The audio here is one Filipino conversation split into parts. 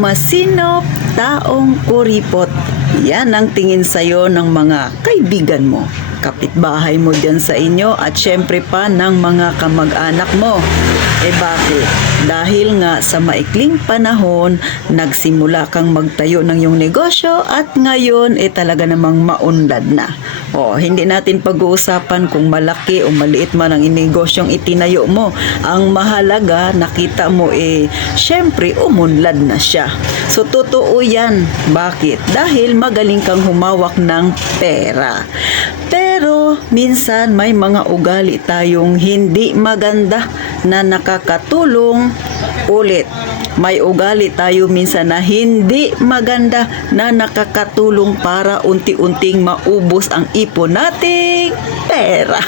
masinop, taong kuripot. Yan ang tingin sa'yo ng mga kaibigan mo, kapitbahay mo dyan sa inyo at syempre pa ng mga kamag-anak mo. Bakit? Dahil nga sa maikling panahon, nagsimula kang magtayo ng iyong negosyo at ngayon talaga namang maunlad na. Hindi natin pag-uusapan kung malaki o maliit man ang negosyong itinayo mo. Ang mahalaga, nakita mo syempre umunlad na siya. So totoo yan. Bakit? Dahil magaling kang humawak ng pera. Pero minsan may mga ugali tayong hindi maganda na nakakatulong. Ulit, may ugali tayo minsan na hindi maganda na nakakatulong para unti-unting maubos ang ipon nating pera.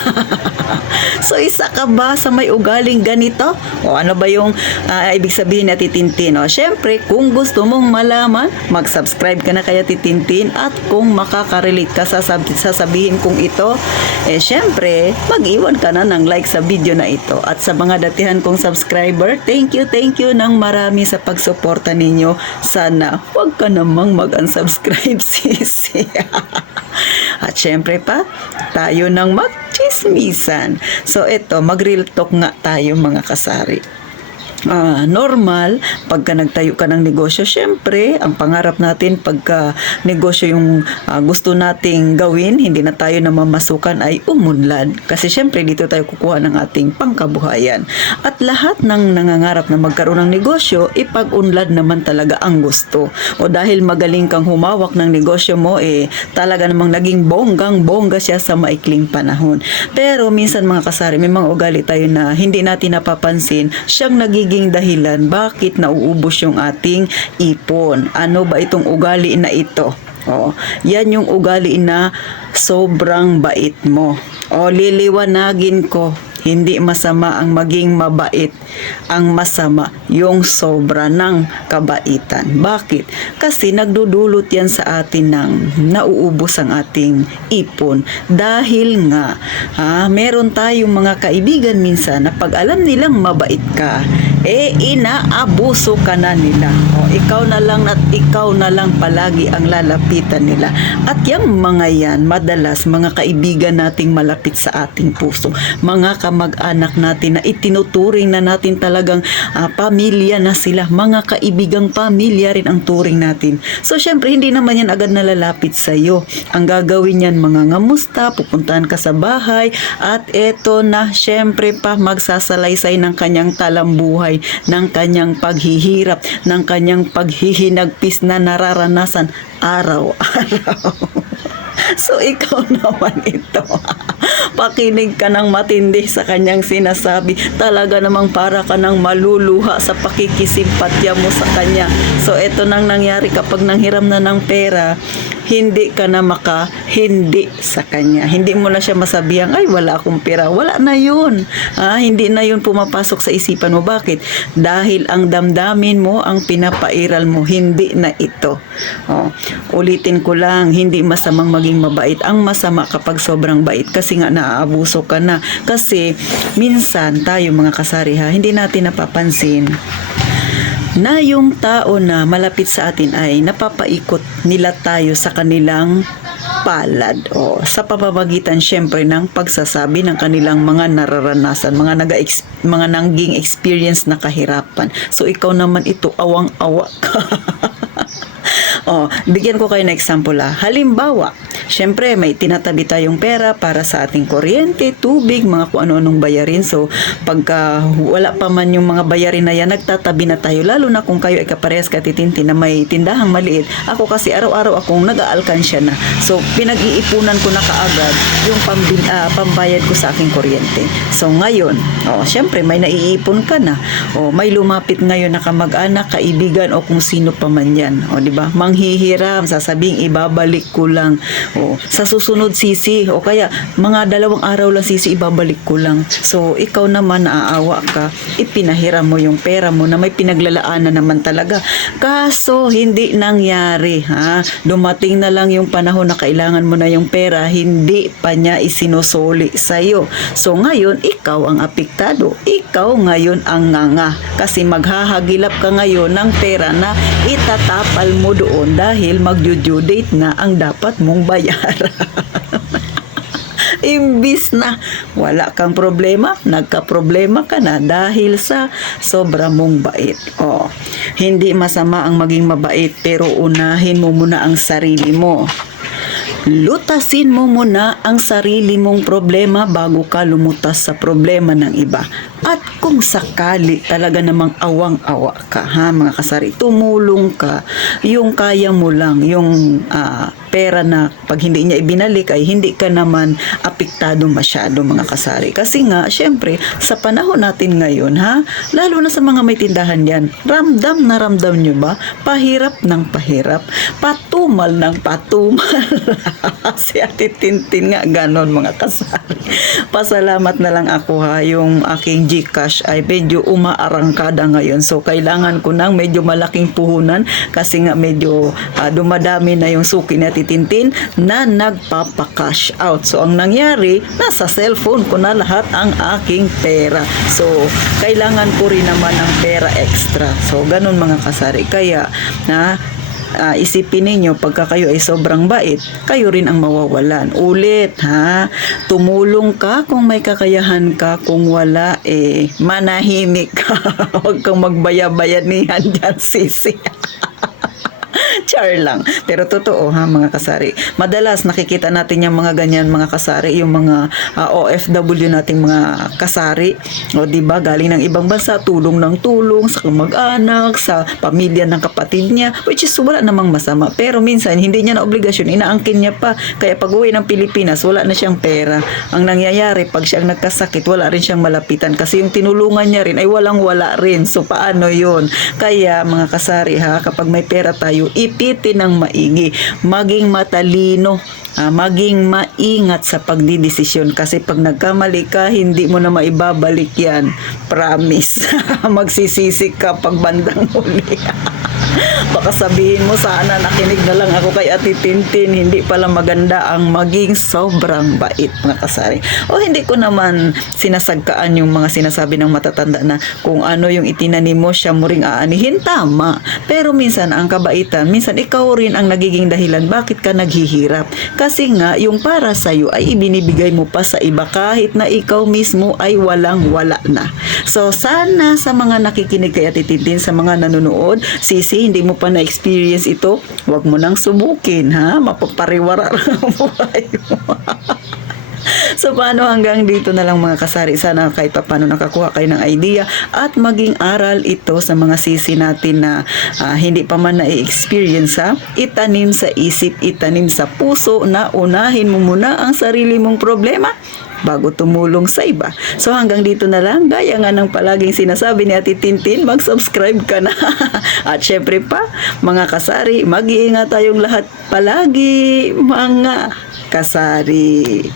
So isa ka ba sa may ugaling ganito? Ano ba yung ibig sabihin na Titintin? Syempre, kung gusto mong malaman, mag-subscribe ka na kaya Titintin, at kung makaka-relate ka sa sasabihin kong ito, syempre, mag-iwan ka na ng like sa video na ito. At sa mga datihan kong subscriber, thank you ng marami sa pagsuporta ninyo. Sana huwag ka namang mag-unsubscribe, sisi. At syempre pa, tayo nang magchismisan. So ito, mag-real talk nga tayo mga kasari. Normal, pagka nagtayo ka ng negosyo, syempre, ang pangarap natin pagka negosyo yung gusto nating gawin, hindi na tayo namamasukan, ay umunlad. Kasi syempre, dito tayo kukuha ng ating pangkabuhayan. At lahat ng nangangarap na magkaroon ng negosyo, ipag-unlad naman talaga ang gusto. O dahil magaling kang humawak ng negosyo mo, talaga namang naging bonggang-bongga siya sa maikling panahon. Pero minsan mga kasari, may mga ugali tayo na hindi natin napapansin, siyang nagiging dahilan bakit nauubos yung ating ipon. Ano ba itong ugali na ito? Yan yung ugali na sobrang bait mo. Liliwanagin ko. Hindi masama ang maging mabait. Ang masama, yung sobra ng kabaitan. Bakit? Kasi nagdudulot yan sa atin ng nauubos ang ating ipon. Dahil nga, meron tayong mga kaibigan minsan na pag alam nilang mabait ka, inaabuso ka na nila. Ikaw na lang at ikaw na lang palagi ang lalapitan nila. At yung mga yan, madalas mga kaibigan nating malapit sa ating puso. Mga kamag-anak natin na itinuturing na natin talagang pamilya na sila. Mga kaibigang pamilya rin ang turing natin. So syempre, hindi naman yan agad nalalapit sa iyo. Ang gagawin yan, mga ngamusta, pupuntahan ka sa bahay, at eto na, syempre pa, magsasalaysay ng kanyang talambuhay, ng kanyang paghihirap, ng kanyang paghihinagpis na nararanasan araw-araw. So ikaw naman ito, pakinig ka ng matindi sa kanyang sinasabi. Talaga namang para ka nang maluluha sa pakikisimpatya mo sa kanya. So ito nang nangyari kapag nanghiram na ng pera, hindi ka na hindi sa kanya. Hindi mo na siya masabihan, ay wala akong pera. Wala na yun. Hindi na yun pumapasok sa isipan mo. Bakit? Dahil ang damdamin mo, ang pinapairal mo, hindi na ito. Ulitin ko lang, hindi masamang maging mabait. Ang masama kapag sobrang bait, kasi nga naaabuso ka na. Kasi minsan tayo mga kasari, hindi natin napapansin na yung tao na malapit sa atin ay napapaikot nila tayo sa kanilang palad, sa pamamagitan syempre ng pagsasabi ng kanilang mga nararanasan, mga nangging experience na kahirapan. So ikaw naman ito, awang-awa ka. Bigyan ko kayo ng example. Halimbawa, syempre may tinatabi tayong pera para sa ating kuryente, tubig, mga kung ano-anong bayarin. So pagka wala pa man yung mga bayarin na yan, nagtatabi na tayo. Lalo na kung kayo ay kaparehas ka Titintin na may tindahang maliit. Ako kasi araw-araw akong nag-aalkansya na. So pinag-iipunan ko na kaagad yung pambayad ko sa aking kuryente. So ngayon, syempre may naiipon ka na. May lumapit ngayon na kamag-anak, kaibigan o kung sino pa man yan. Diba? Manghihiram, sasabing ibabalik ko lang. O, sa susunod sisi, o kaya mga 2 araw lang sisi, ibabalik ko lang. So, ikaw naman naaawa ka, ipinahiram mo yung pera mo na may pinaglalaanan naman talaga. Kaso, hindi nangyari, ha? Dumating na lang yung panahon na kailangan mo na yung pera, hindi pa niya isinusuli sa'yo. So, ngayon, ikaw ang apektado. Ikaw ngayon ang nganga. Kasi maghahagilap ka ngayon ng pera na itatapal mo doon dahil mag-due date na ang dapat mong bayaran. Imbis na wala kang problema, nagka-problema ka na dahil sa sobra mong bait. Oh, hindi masama ang maging mabait, pero unahin mo muna ang sarili mo. Lutasin mo muna ang sarili mong problema bago ka lumutas sa problema ng iba. At kung sakali talaga namang awang-awa ka, ha, mga kasari, tumulong ka, yung kaya mo lang, yung pera na pag hindi niya ibinalik ay hindi ka naman apektado masyado, mga kasari. Kasi nga, syempre, sa panahon natin ngayon, ha, lalo na sa mga may tindahan yan, ramdam na ramdam nyo ba? Pahirap ng pahirap, patumal ng patumal. Si Ate Tintin nga, ganon, mga kasari. Pasalamat na lang ako, ha, yung aking GCash ay medyo umaarangkada ngayon. So, kailangan ko ng medyo malaking puhunan kasi nga medyo dumadami na yung suki ni Ate Tintin na nagpapa-cash out. So, ang nangyari, nasa cellphone ko na lahat ang aking pera. So, kailangan ko rin naman ng pera extra. So, ganun, mga kasari. Kaya, isipin ninyo, pagka kayo ay sobrang bait, kayo rin ang mawawalan. Ulit, ha? Tumulong ka kung may kakayahan ka, kung wala, manahimik ka. Huwag kang magbaya-bayanihan dyan, sisi. Char lang. Pero totoo, ha, mga kasari. Madalas nakikita natin yung mga ganyan, mga kasari, yung mga OFW nating mga kasari. O, diba, galing ng ibang bansa, tulong ng tulong sa kamag-anak, sa pamilya ng kapatid niya, which is wala namang masama. Pero minsan, hindi niya na obligasyon, inaangkin niya pa. Kaya pag uwi ng Pilipinas, wala na siyang pera. Ang nangyayari, pag siyang nagkasakit, wala rin siyang malapitan. Kasi yung tinulungan niya rin ay walang-wala rin. So, paano yun? Kaya, mga kasari, ha, kapag may pera tayo, ipitin ng maigi, maging matalino, maging maingat sa pagdidesisyon kasi pag nagkamali ka, hindi mo na maibabalik yan. Promise. Magsisisi ka pag bandang huli. Baka sabihin mo, sana nakinig na lang ako kay Ate Tintin, hindi pala maganda ang maging sobrang bait, mga kasari. O, hindi ko naman sinasagkaan yung mga sinasabi ng matatanda na kung ano yung itinanim mo, siya mo ring aanihin. Tama. Pero minsan ang kabaitan, minsan ikaw rin ang nagiging dahilan bakit ka naghihirap. Kasi nga, yung para sa'yo ay ibinibigay mo pa sa iba kahit na ikaw mismo ay walang-wala na. So, sana sa mga nakikinig kay Ate Tintin, sa mga nanonood, sisi, hindi mo pa na-experience ito, huwag mo nang subukin, ha? Mapapariwara ang buhay mo. So, paano hanggang dito na lang, mga kasari. Sana kahit paano nakakuha kayo ng idea at maging aral ito sa mga sisi natin na hindi pa man na-experience, ha? Itanim sa isip, itanim sa puso na unahin mo muna ang sarili mong problema bago tumulong sa iba. So, hanggang dito na lang. Gaya nga ng palaging sinasabi ni Ate Tintin, mag-subscribe ka na. At syempre pa, mga kasari, mag-iingat tayong lahat palagi, mga kasari.